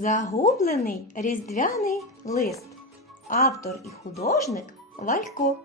Загублений різдвяний лист. Автор і художник Валько.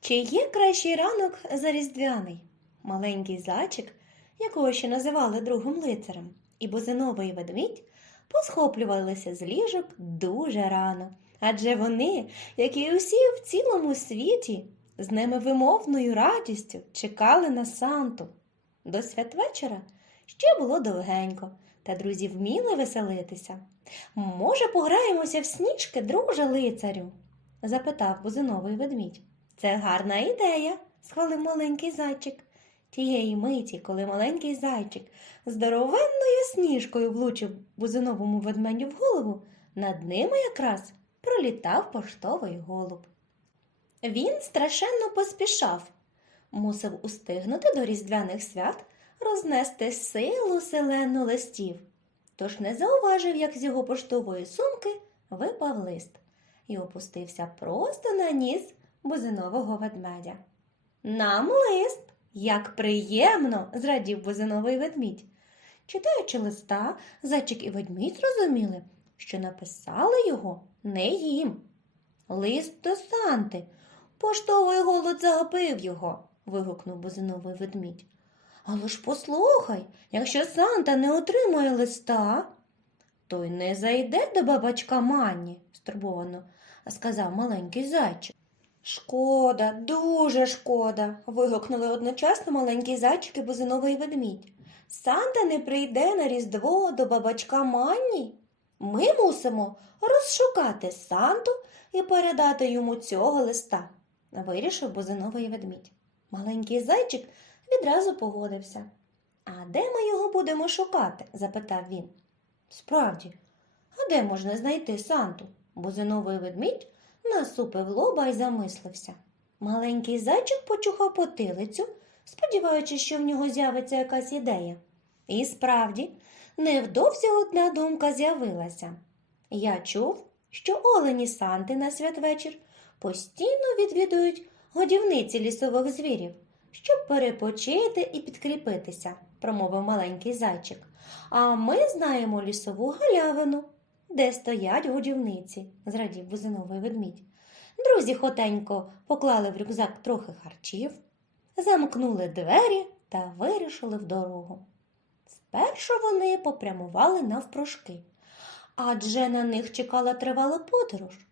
Чи є кращий ранок за різдвяний? Маленький зайчик, якого ще називали другим лицарем, і бузиновий ведмідь посхоплювалися з ліжок дуже рано, адже вони, як і усі в цілому світі, з немивимовною радістю чекали на Санту. До святвечора ще було довгенько, та друзі вміли веселитися. Може, пограємося в снічки, друже лицарю? запитав бузиновий ведмідь. Це гарна ідея, схвалив маленький зайчик. Тієї миті, коли маленький зайчик здоровенною сніжкою влучив бузиновому ведмедю в голову, над ними якраз пролітав поштовий голуб. Він страшенно поспішав, мусив устигнути до різдвяних свят рознести силу селену листів, тож не зауважив, як з його поштової сумки випав лист і опустився просто на ніс бузинового ведмедя. Нам лист, як приємно, зрадів бузиновий ведмідь. Читаючи листа, зайчик і ведмідь зрозуміли, що написали його не їм. Лист до Санти. Поштовий голод загубив його, вигукнув бузиновий ведмідь. Але ж послухай, якщо Санта не отримує листа, то й не зайде до бабачка Манні, стурбовано сказав маленький зайчик. Шкода, дуже шкода. вигукнули одночасно маленький зайчик і бузиновий ведмідь. Санта не прийде на Різдво до бабачка Манні. Ми мусимо розшукати Санту і передати йому цього листа, вирішив бузиновий ведмідь. Маленький зайчик відразу погодився. А де ми його будемо шукати? запитав він. Справді, а де можна знайти Санту? Бузиновий ведмідь насупив лоба і замислився. Маленький зайчик почухав потилицю, сподіваючись, що в нього з'явиться якась ідея. І справді, невдовзі одна думка з'явилася. Я чув, що олені Санти на святвечір постійно відвідують годівниці лісових звірів, щоб перепочити і підкріпитися, промовив маленький зайчик. А ми знаємо лісову галявину, де стоять годівниці, зрадів бузиновий ведмідь. Друзі хотенько поклали в рюкзак трохи харчів, замкнули двері та вирішили в дорогу. Спершу вони попрямували навпрошки, адже на них чекала тривала подорож.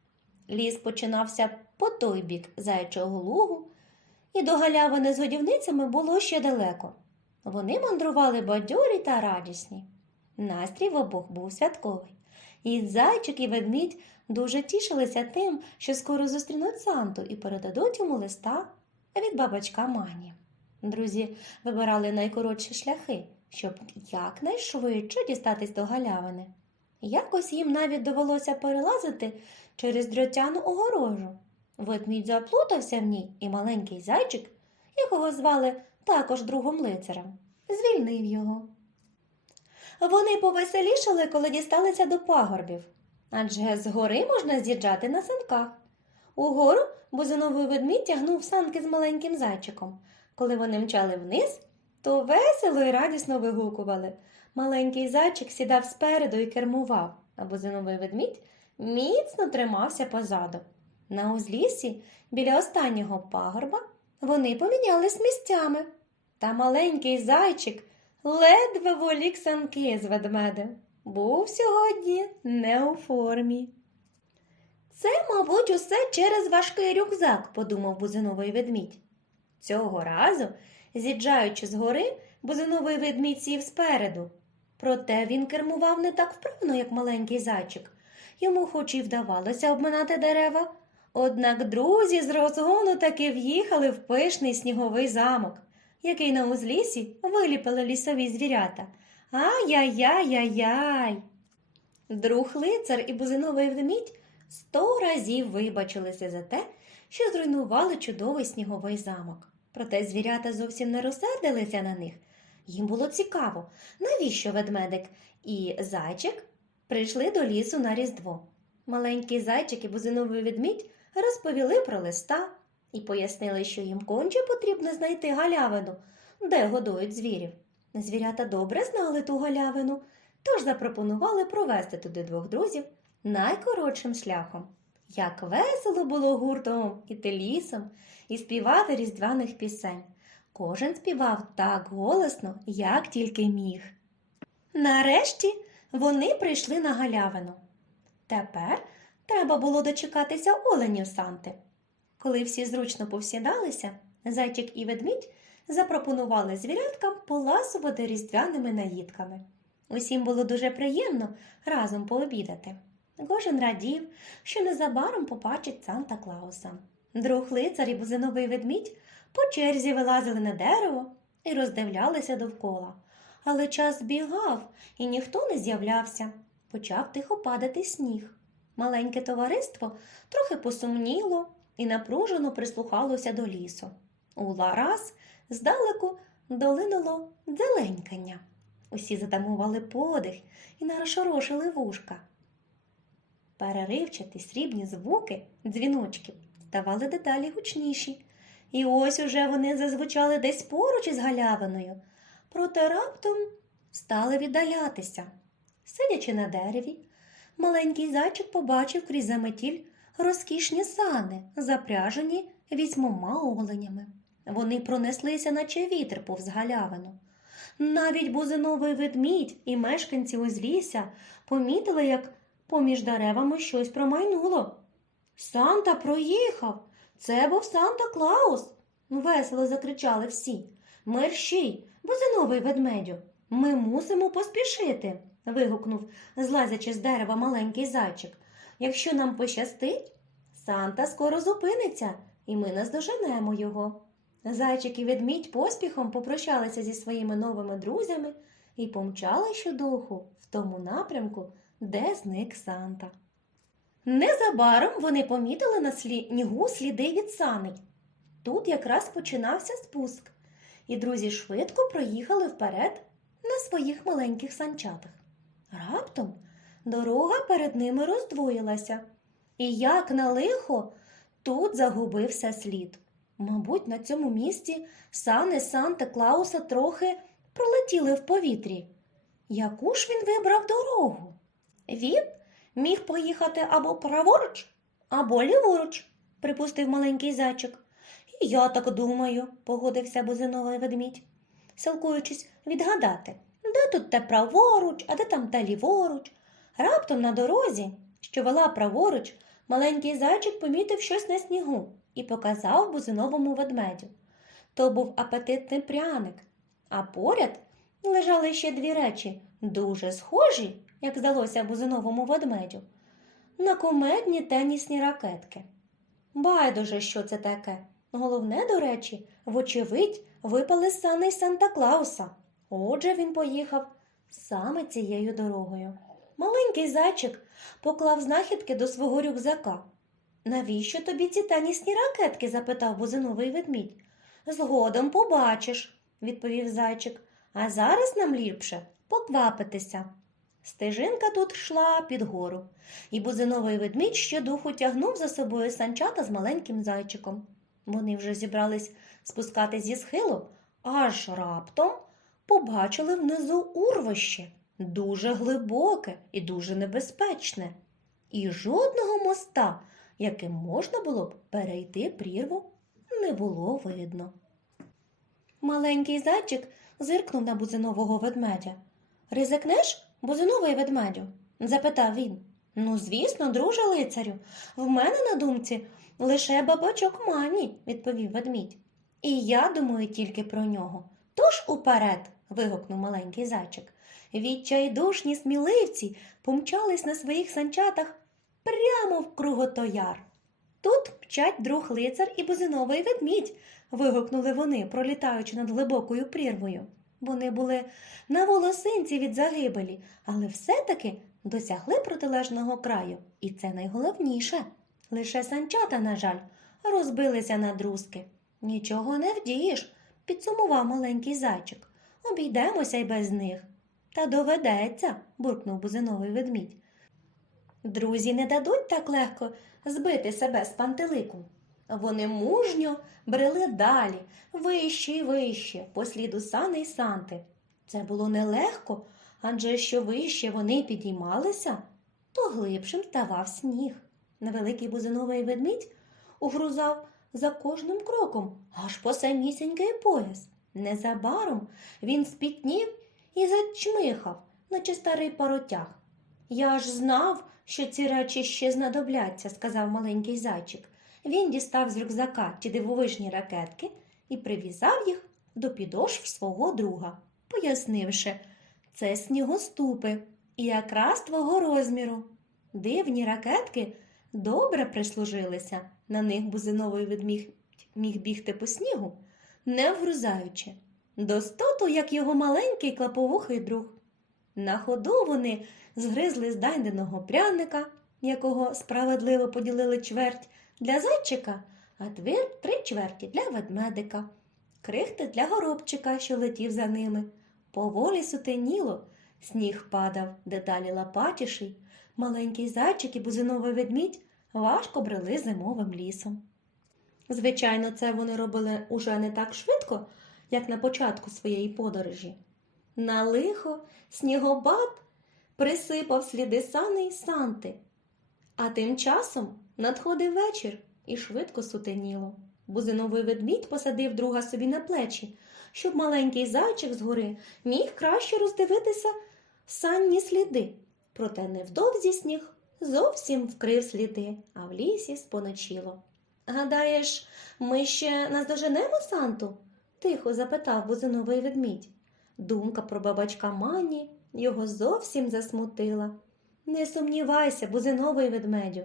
Ліс починався по той бік заячого лугу, і до галявини з годівницями було ще далеко. Вони мандрували бадьорі та радісні. Настрій в обох був святковий. І зайчик, і ведмідь дуже тішилися тим, що скоро зустрінуть Санту і передадуть йому листа від бабачка Мані. Друзі вибирали найкоротші шляхи, щоб якнайшвидше дістатись до галявини. Якось їм навіть довелося перелазити через дротяну огорожу. Ведмідь заплутався в ній, і маленький зайчик, якого звали також другом лицарем, звільнив його. Вони повеселішали, коли дісталися до пагорбів, адже згори можна з'їжджати на санках. Угору бузиновий ведмідь тягнув санки з маленьким зайчиком. Коли вони мчали вниз, то весело і радісно вигукували. Маленький зайчик сідав спереду і кермував, а бузиновий ведмідь міцно тримався позаду. На узліссі, біля останнього пагорба, вони помінялись місцями. Та маленький зайчик ледве волік санки з ведмедем. Був сьогодні не у формі. Це, мабуть, усе через важкий рюкзак, подумав бузиновий ведмідь. Цього разу, з'їжджаючи з гори, бузиновий ведмідь сів спереду. Проте він кермував не так вправно, як маленький зайчик. Йому хоч і вдавалося обминати дерева. Однак друзі з розгону таки в'їхали в пишний сніговий замок, який на узлісі виліпили лісові звірята. Ай-яй-яй-яй-яй. Друг лицар і бузиновий ведмідь сто разів вибачилися за те, що зруйнували чудовий сніговий замок. Проте звірята зовсім не розсердилися на них. Їм було цікаво, навіщо ведмедик і зайчик прийшли до лісу на Різдво. Маленький зайчик і бузиновий ведмідь розповіли про листа і пояснили, що їм конче потрібно знайти галявину, де годують звірів. Звірята добре знали ту галявину тож запропонували провести туди двох друзів найкоротшим шляхом. Як весело було гуртом іти лісом і співати різдвяних пісень. Кожен співав так голосно, як тільки міг. Нарешті вони прийшли на галявину. Тепер треба було дочекатися оленів Санти. Коли всі зручно повсідалися, зайчик і ведмідь запропонували звіряткам поласувати різдвяними наїдками. Усім було дуже приємно разом пообідати. Кожен радів, що незабаром побачить Санта Клауса. Друг лицар і бузиновий ведмідь по черзі вилазили на дерево і роздивлялися довкола. Але час збігав, і ніхто не з'являвся. Почав тихо падати сніг. Маленьке товариство трохи посумніло і напружено прислухалося до лісу. Ула раз здалеку долинуло дзеленькання. Усі затамували подих і нарошорошили вушка. Переривчаті срібні звуки дзвіночків ставали дедалі гучніші, і ось уже вони зазвучали десь поруч із галявиною, проте раптом стали віддалятися. Сидячи на дереві, маленький зайчик побачив крізь заметіль розкішні сани, запряжені вісьмома оленями. Вони пронеслися, наче вітер повз галявину. Навіть бузиновий ведмідь і мешканці узлісся помітили, як поміж деревами щось промайнуло. Санта проїхав. Це був Санта Клаус. весело закричали всі. Мерщій, бузиновий ведмедю. Ми мусимо поспішити. Вигукнув, злазячи з дерева маленький зайчик. Якщо нам пощастить, Санта скоро зупиниться, і ми наздоженемо його. Зайчик і ведмідь поспіхом попрощалися зі своїми новими друзями і помчали щодуху в тому напрямку, де зник Санта. Незабаром вони помітили на снігу сліди від саней. Тут якраз починався спуск, і друзі швидко проїхали вперед на своїх маленьких санчатах. Раптом дорога перед ними роздвоїлася, і як на лихо тут загубився слід. Мабуть, на цьому місці сани Санта Клауса трохи пролетіли в повітрі. Яку ж він вибрав дорогу? Він міг поїхати або праворуч, або ліворуч, припустив маленький зайчик. Я так думаю, погодився бузиновий ведмідь, силкуючись відгадати, де тут те праворуч, а де там те ліворуч. Раптом на дорозі, що вела праворуч, маленький зайчик помітив щось на снігу і показав бузиновому ведмедю. То був апетитний пряник, а поряд лежали ще дві речі, дуже схожі, як здалося бузиновому ведмедю, на кумедні тенісні ракетки. Байдуже, що це таке. Головне, до речі, вочевидь, випали з саней Санта Клауса. Отже, він поїхав саме цією дорогою. Маленький зайчик поклав знахідки до свого рюкзака. Навіщо тобі ці тенісні ракетки? запитав бузиновий ведмідь. Згодом побачиш, відповів зайчик, а зараз нам ліпше поквапитися. Стежинка тут йшла під гору, і бузиновий ведмідь щодуху тягнув за собою санчата з маленьким зайчиком. Вони вже зібрались спускатись зі схилу, аж раптом побачили внизу урвище, дуже глибоке і дуже небезпечне, і жодного моста, яким можна було б перейти прірву, не було видно. Маленький зайчик зиркнув на бузинового ведмедя. Ризикнеш, бузиновий ведмедю? запитав він. Ну, звісно, друже лицарю, в мене на думці лише бабачок мані, відповів ведмідь. І я думаю тільки про нього. Тож уперед. вигукнув маленький зайчик. Відчайдушні сміливці помчались на своїх санчатах прямо в круготояр. Тут мчать друг лицар і бузиновий ведмідь. вигукнули вони, пролітаючи над глибокою прірвою. Вони були на волосинці від загибелі, але все-таки досягли протилежного краю, і це найголовніше. Лише санчата, на жаль, розбилися на друзки. Нічого не вдієш, підсумував маленький зайчик. Обійдемося й без них. Та доведеться, буркнув бузиновий ведмідь. Друзі не дадуть так легко збити себе з пантелику. Вони мужньо брели далі, вище й вище, по сліду сани й санти. Це було нелегко, Адже що вище вони підіймалися, то глибшим ставав сніг. Невеликий бузиновий ведмідь угрузав за кожним кроком, аж по самісінький пояс. Незабаром він спітнів і зачмихав, наче старий паротяг. Я ж знав, що ці речі ще знадобляться, сказав маленький зайчик. Він дістав з рюкзака ті дивовижні ракетки і прив'язав їх до підошв свого друга, пояснивши, це снігоступи і якраз твого розміру. Дивні ракетки добре прислужилися, на них бузиновий ведміг міг бігти по снігу, не вгрузаючи, достоту, як його маленький клаповухий друг. На ходу вони згризли з дайденого пряника, якого справедливо поділили чверть для зайчика, а дві три чверті для ведмедика, крихти для горобчика, що летів за ними. Поволі сутеніло, сніг падав дедалі лопатіший, маленький зайчик і бузиновий ведмідь важко брели зимовим лісом. Звичайно, це вони робили уже не так швидко, як на початку своєї подорожі. На лихо снігопад присипав сліди сани й санти, а тим часом надходив вечір і швидко сутеніло. Бузиновий ведмідь посадив друга собі на плечі, щоб маленький зайчик згори міг краще роздивитися санні сліди. Проте невдовзі сніг зовсім вкрив сліди, а в лісі споночило. Гадаєш, ми ще наздоженемо Санту? тихо запитав бузиновий ведмідь. Думка про бабачка Мані його зовсім засмутила. Не сумнівайся, бузиновий ведмедю,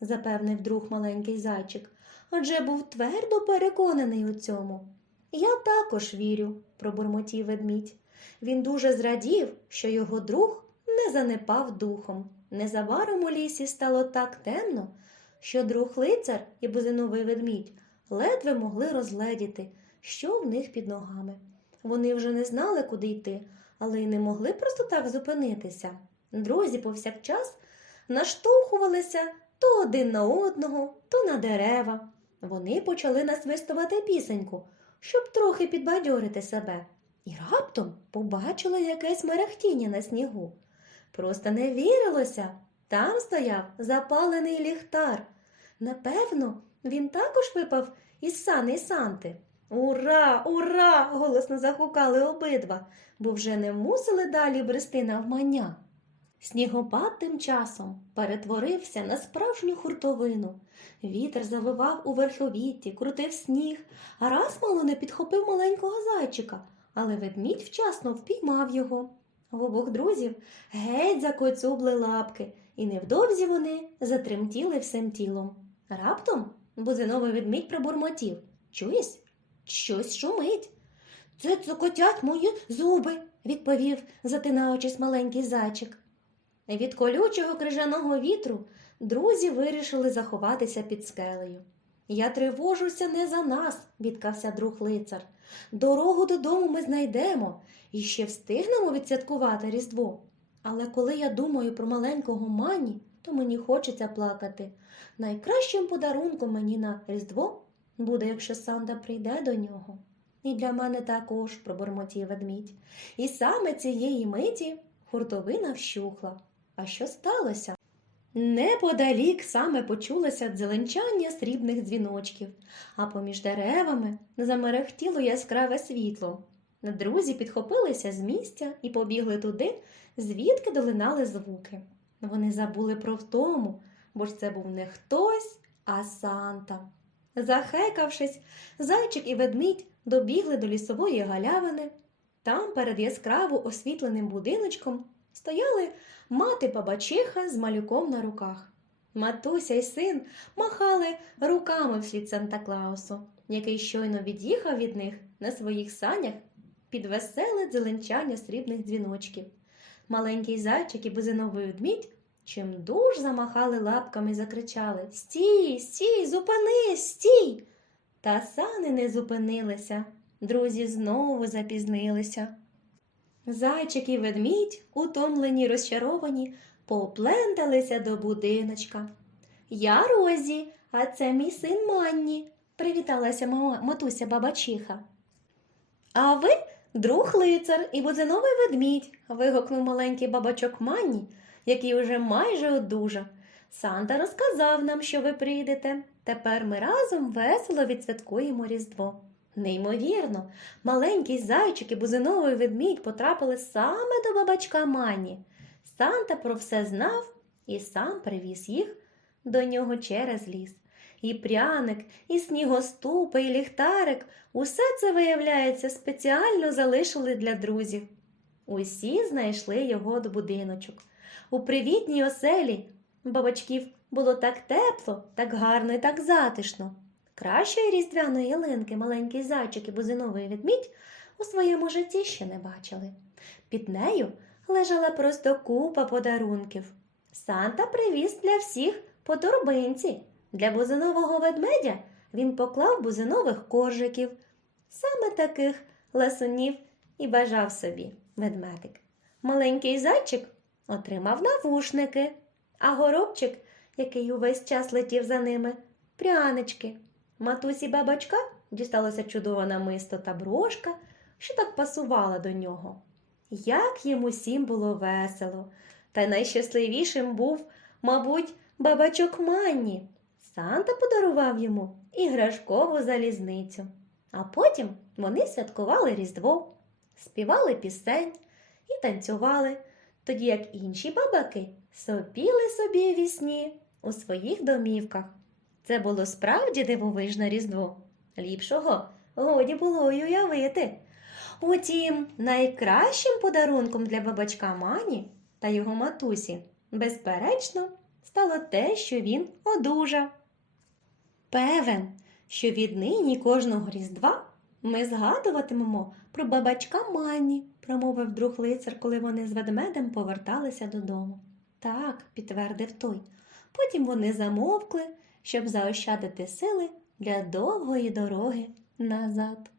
запевнив друг маленький зайчик, адже був твердо переконаний у цьому. Я також вірю, пробурмотів ведмідь. Він дуже зрадів, що його друг не занепав духом. Незабаром у лісі стало так темно, що друг лицар і бузиновий ведмідь ледве могли розгледіти, що в них під ногами. Вони вже не знали, куди йти, але й не могли просто так зупинитися. Друзі повсякчас наштовхувалися то один на одного, то на дерева. Вони почали насвистувати пісеньку, щоб трохи підбадьорити себе, і раптом побачили якесь мерехтіння на снігу. Просто не вірилося. Там стояв запалений ліхтар. Напевно, він також випав із сани Санти. Ура, ура! голосно загукали обидва, бо вже не мусили далі брести навмання. Снігопад тим часом перетворився на справжню хуртовину. Вітер завивав у верховітті, крутив сніг, а раз мало не підхопив маленького зайчика, але ведмідь вчасно впіймав його. В обох друзів геть закоцюбли лапки, і невдовзі вони затремтіли всім тілом. Раптом бузиновий ведмідь пробурмотів. Чуєш? Щось шумить. Це цокотять мої зуби, відповів, затинаючись маленький зайчик. Від колючого крижаного вітру друзі вирішили заховатися під скелею. Я тривожуся не за нас, відкався друг лицар. Дорогу додому ми знайдемо і ще встигнемо відсвяткувати Різдво. Але коли я думаю про маленького мані, то мені хочеться плакати. Найкращим подарунком мені на Різдво буде, якщо Санта прийде до нього. І для мене також пробормотів ведмідь. І саме цієї миті хуртовина вщухла. А що сталося? Неподалік саме почулося дзеленчання срібних дзвіночків, а поміж деревами замерехтіло яскраве світло. Друзі підхопилися з місця і побігли туди, звідки долинали звуки. Вони забули про втому, бо ж це був не хтось, а Санта. Захекавшись, зайчик і ведмідь добігли до лісової галявини. Там, перед яскраво освітленим будиночком, стояли мати бабачиха з малюком на руках. Матуся й син махали руками вслід Санта Клаусу, який щойно від'їхав від них на своїх санях під веселе дзеленчання срібних дзвіночків. Маленький зайчик і бузиновий ведмідь чимдуж замахали лапками і закричали Стій, стій, зупинись, стій. Та сани не зупинилися. Друзі знову запізнилися. Зайчик і ведмідь, утомлені й розчаровані, попленталися до будиночка. Я Розі, а це мій син Манні, привіталася матуся бабачиха. А ви друг лицар і бузиновий ведмідь. вигукнув маленький бабачок Манні, який уже майже одужав. Санта розказав нам, що ви прийдете. Тепер ми разом весело відсвяткуємо Різдво. Неймовірно, маленький зайчик і бузиновий ведмідь потрапили саме до бабачка Мані. Санта про все знав і сам привіз їх до нього через ліс. І пряник, і снігоступи, і ліхтарик усе це, виявляється, спеціально залишили для друзів. Усі знайшли його до будиночок. У привітній оселі бабачків було так тепло, так гарно і так затишно. Кращої різдвяної ялинки маленький зайчик і бузиновий ведмідь у своєму житті ще не бачили. Під нею лежала просто купа подарунків. Санта привіз для всіх по торбинці. Для бузинового ведмедя він поклав бузинових коржиків. Саме таких ласунів і бажав собі ведмедик. Маленький зайчик отримав навушники, а горобчик, який увесь час летів за ними, прянички. Матусі бабачка дісталося чудове намисто та брошка, що так пасувала до нього. Як їм усім було весело, та найщасливішим був, мабуть, бабачок Манні. Санта подарував йому іграшкову залізницю. А потім вони святкували Різдво, співали пісень і танцювали, тоді як інші бабаки сопіли собі вісні у своїх домівках. Це було справді дивовижне Різдво. Ліпшого годі було й уявити. Утім, найкращим подарунком для бабачка Мані та його матусі, безперечно, стало те, що він одужав. Певен, що віднині кожного різдва ми згадуватимемо про бабачка Мані, промовив друг лицар, коли вони з ведмедем поверталися додому. Так, підтвердив той. Потім вони замовкли, щоб заощадити сили для довгої дороги назад.